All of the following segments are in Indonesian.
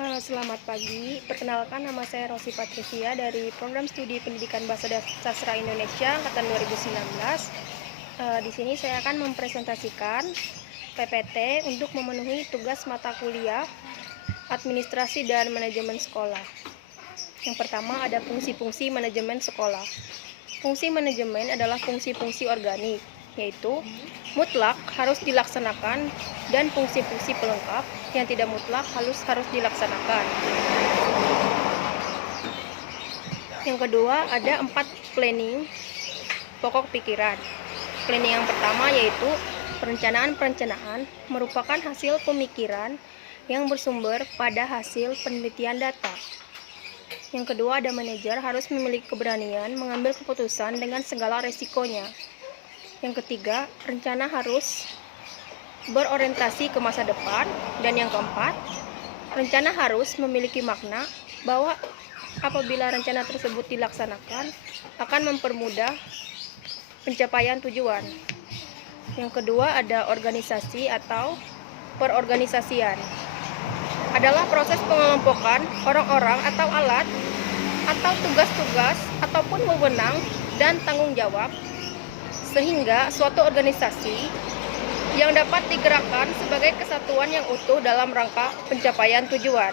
Selamat pagi, perkenalkan nama saya Rosi Patricia dari Program Studi Pendidikan Bahasa dan Sastra Indonesia Angkatan 2019. Di sini saya akan mempresentasikan PPT untuk memenuhi tugas mata kuliah Administrasi dan Manajemen Sekolah. Yang pertama ada fungsi-fungsi manajemen sekolah. Fungsi manajemen adalah fungsi-fungsi organik, yaitu mutlak harus dilaksanakan dan fungsi-fungsi pelengkap yang tidak mutlak harus dilaksanakan. Yang kedua ada 4 planning pokok pikiran. Planning yang pertama yaitu perencanaan merupakan hasil pemikiran yang bersumber pada hasil penelitian data. Yang kedua ada manajer harus memiliki keberanian mengambil keputusan dengan segala resikonya. Yang ketiga, rencana harus berorientasi ke masa depan. Dan yang keempat, rencana harus memiliki makna bahwa apabila rencana tersebut dilaksanakan akan mempermudah pencapaian tujuan. Yang kedua ada organisasi atau perorganisasian. Adalah proses pengelompokan orang-orang atau alat atau tugas-tugas ataupun wewenang dan tanggung jawab sehingga suatu organisasi yang dapat digerakkan sebagai kesatuan yang utuh dalam rangka pencapaian tujuan.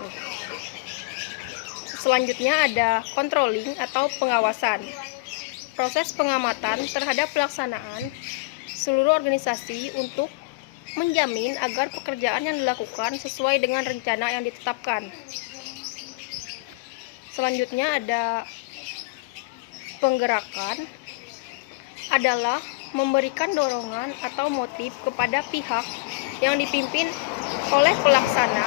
Selanjutnya ada controlling atau pengawasan. Proses pengamatan terhadap pelaksanaan seluruh organisasi untuk menjamin agar pekerjaan yang dilakukan sesuai dengan rencana yang ditetapkan. Selanjutnya ada penggerakan, adalah memberikan dorongan atau motif kepada pihak yang dipimpin oleh pelaksana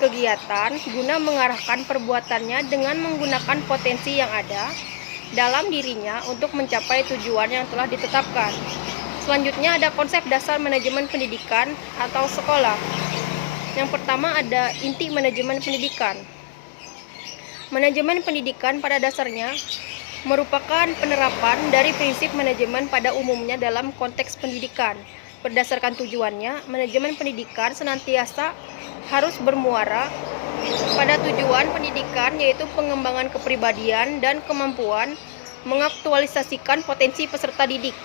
kegiatan guna mengarahkan perbuatannya dengan menggunakan potensi yang ada dalam dirinya untuk mencapai tujuan yang telah ditetapkan. Selanjutnya ada konsep dasar manajemen pendidikan atau sekolah. Yang pertama ada inti manajemen pendidikan. Manajemen pendidikan pada dasarnya merupakan penerapan dari prinsip manajemen pada umumnya dalam konteks pendidikan. Berdasarkan tujuannya, manajemen pendidikan senantiasa harus bermuara pada tujuan pendidikan, yaitu pengembangan kepribadian dan kemampuan mengaktualisasikan potensi peserta didik.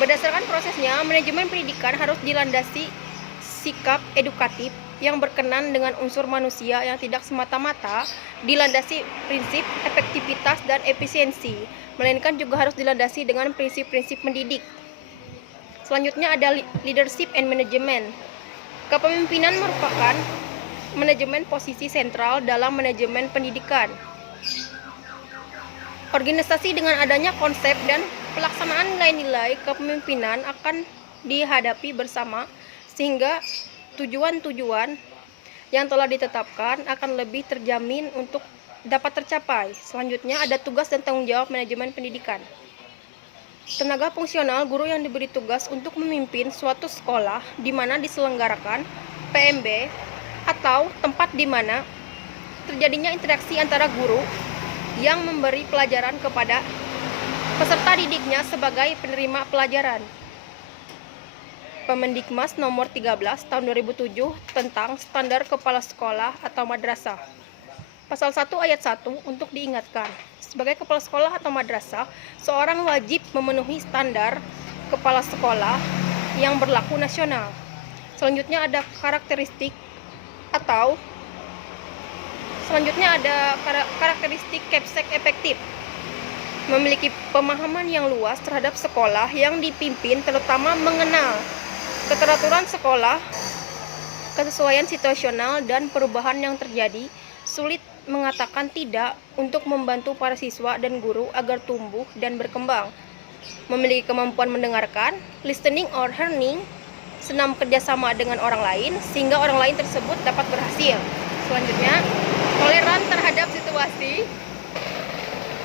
Berdasarkan prosesnya, manajemen pendidikan harus dilandasi sikap edukatif yang berkenan dengan unsur manusia yang tidak semata-mata dilandasi prinsip efektivitas dan efisiensi, melainkan juga harus dilandasi dengan prinsip-prinsip mendidik. Selanjutnya ada leadership and management. Kepemimpinan merupakan manajemen posisi sentral dalam manajemen pendidikan. Organisasi dengan adanya konsep dan pelaksanaan nilai-nilai kepemimpinan akan dihadapi bersama sehingga tujuan-tujuan yang telah ditetapkan akan lebih terjamin untuk dapat tercapai. Selanjutnya ada tugas dan tanggung jawab manajemen pendidikan. Tenaga fungsional guru yang diberi tugas untuk memimpin suatu sekolah di mana diselenggarakan PMB atau tempat di mana terjadinya interaksi antara guru yang memberi pelajaran kepada peserta didiknya sebagai penerima pelajaran. Permendikmas nomor 13 tahun 2007 tentang standar kepala sekolah atau madrasah. Pasal 1 ayat 1 untuk diingatkan, sebagai kepala sekolah atau madrasah, seorang wajib memenuhi standar kepala sekolah yang berlaku nasional. Selanjutnya ada karakteristik KEPSEK efektif. Memiliki pemahaman yang luas terhadap sekolah yang dipimpin, terutama mengenal keteraturan sekolah, kesesuaian situasional dan perubahan yang terjadi, sulit mengatakan tidak untuk membantu para siswa dan guru agar tumbuh dan berkembang. Memiliki kemampuan mendengarkan, listening or hearing, senang kerjasama dengan orang lain sehingga orang lain tersebut dapat berhasil. Selanjutnya, toleran terhadap situasi,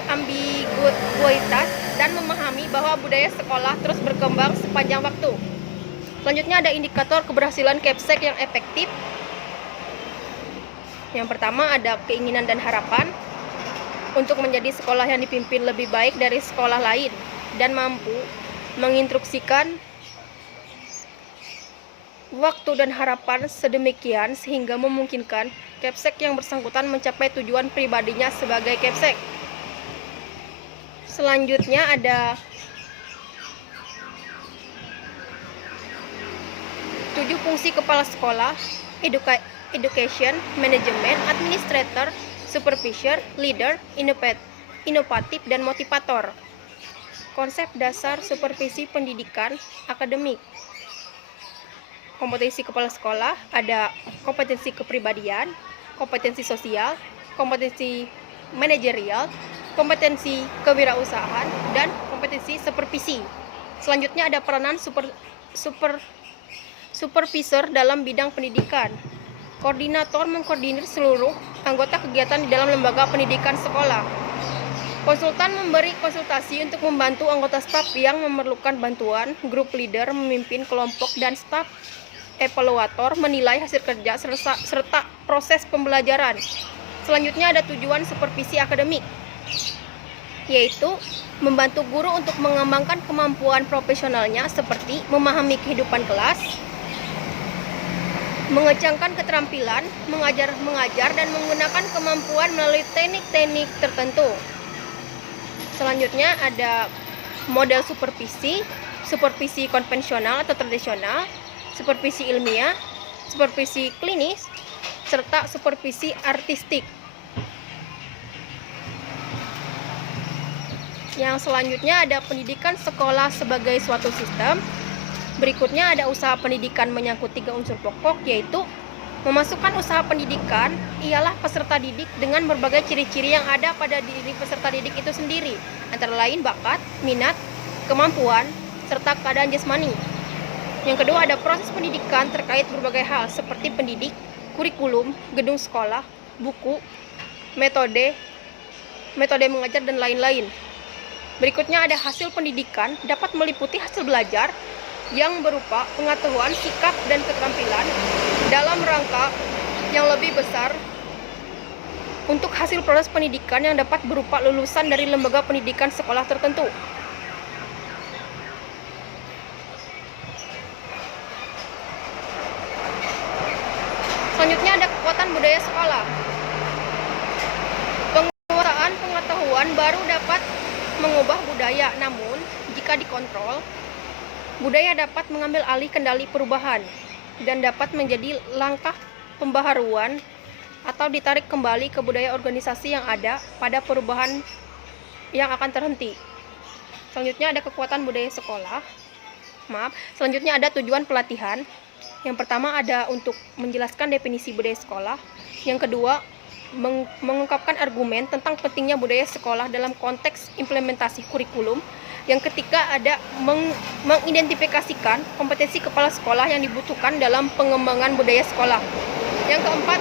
ambiguitas, dan memahami bahwa budaya sekolah terus berkembang sepanjang waktu. Selanjutnya ada indikator keberhasilan KEPSEK yang efektif. Yang pertama ada keinginan dan harapan untuk menjadi sekolah yang dipimpin lebih baik dari sekolah lain dan mampu menginstruksikan waktu dan harapan sedemikian sehingga memungkinkan Kepsek yang bersangkutan mencapai tujuan pribadinya sebagai Kepsek. Selanjutnya ada 7 fungsi kepala sekolah: education, management, administrator, supervisor, leader, inovatif, dan motivator. Konsep dasar supervisi pendidikan akademik. Kompetensi kepala sekolah ada kompetensi kepribadian, kompetensi sosial, kompetensi manajerial, kompetensi kewirausahaan, dan kompetensi supervisi. Selanjutnya ada peranan supervisor dalam bidang pendidikan. Koordinator mengkoordinir seluruh anggota kegiatan di dalam lembaga pendidikan sekolah. Konsultan memberi konsultasi untuk membantu anggota staf yang memerlukan bantuan. Group leader memimpin kelompok, dan staf evaluator menilai hasil kerja serta proses pembelajaran. Selanjutnya ada tujuan supervisi akademik, yaitu membantu guru untuk mengembangkan kemampuan profesionalnya seperti memahami kehidupan kelas, mengecangkan keterampilan, mengajar dan menggunakan kemampuan melalui teknik-teknik tertentu. Selanjutnya ada model supervisi, supervisi konvensional atau tradisional, supervisi ilmiah, supervisi klinis, serta supervisi artistik. Yang selanjutnya ada pendidikan sekolah sebagai suatu sistem. Berikutnya ada usaha pendidikan menyangkut 3 unsur pokok, yaitu memasukkan usaha pendidikan ialah peserta didik dengan berbagai ciri-ciri yang ada pada diri peserta didik itu sendiri, antara lain bakat, minat, kemampuan, serta keadaan jasmani. Yang kedua ada proses pendidikan terkait berbagai hal seperti pendidik, kurikulum, gedung sekolah, buku, metode mengajar, dan lain-lain. Berikutnya ada hasil pendidikan dapat meliputi hasil belajar yang berupa pengetahuan, sikap, dan keterampilan dalam rangka yang lebih besar untuk hasil proses pendidikan yang dapat berupa lulusan dari lembaga pendidikan sekolah tertentu. Selanjutnya ada kekuatan budaya sekolah. Penguasaan pengetahuan baru dapat mengubah budaya, namun jika dikontrol, budaya dapat mengambil alih kendali perubahan dan dapat menjadi langkah pembaharuan atau ditarik kembali ke budaya organisasi yang ada pada perubahan yang akan terhenti. Selanjutnya ada kekuatan budaya sekolah. Selanjutnya ada tujuan pelatihan. Yang pertama ada untuk menjelaskan definisi budaya sekolah. Yang kedua, mengungkapkan argumen tentang pentingnya budaya sekolah dalam konteks implementasi kurikulum. Yang ketiga ada mengidentifikasikan kompetensi kepala sekolah yang dibutuhkan dalam pengembangan budaya sekolah. Yang keempat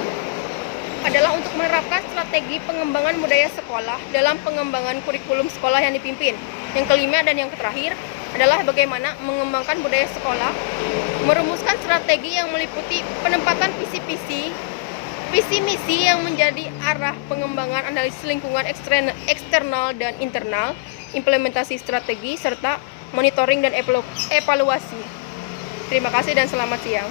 adalah untuk menerapkan strategi pengembangan budaya sekolah dalam pengembangan kurikulum sekolah yang dipimpin. Yang kelima dan yang terakhir adalah bagaimana mengembangkan budaya sekolah, merumuskan strategi yang meliputi penempatan visi misi yang menjadi arah pengembangan, analisis lingkungan eksternal dan internal, implementasi strategi, serta monitoring dan evaluasi. Terima kasih dan selamat siang.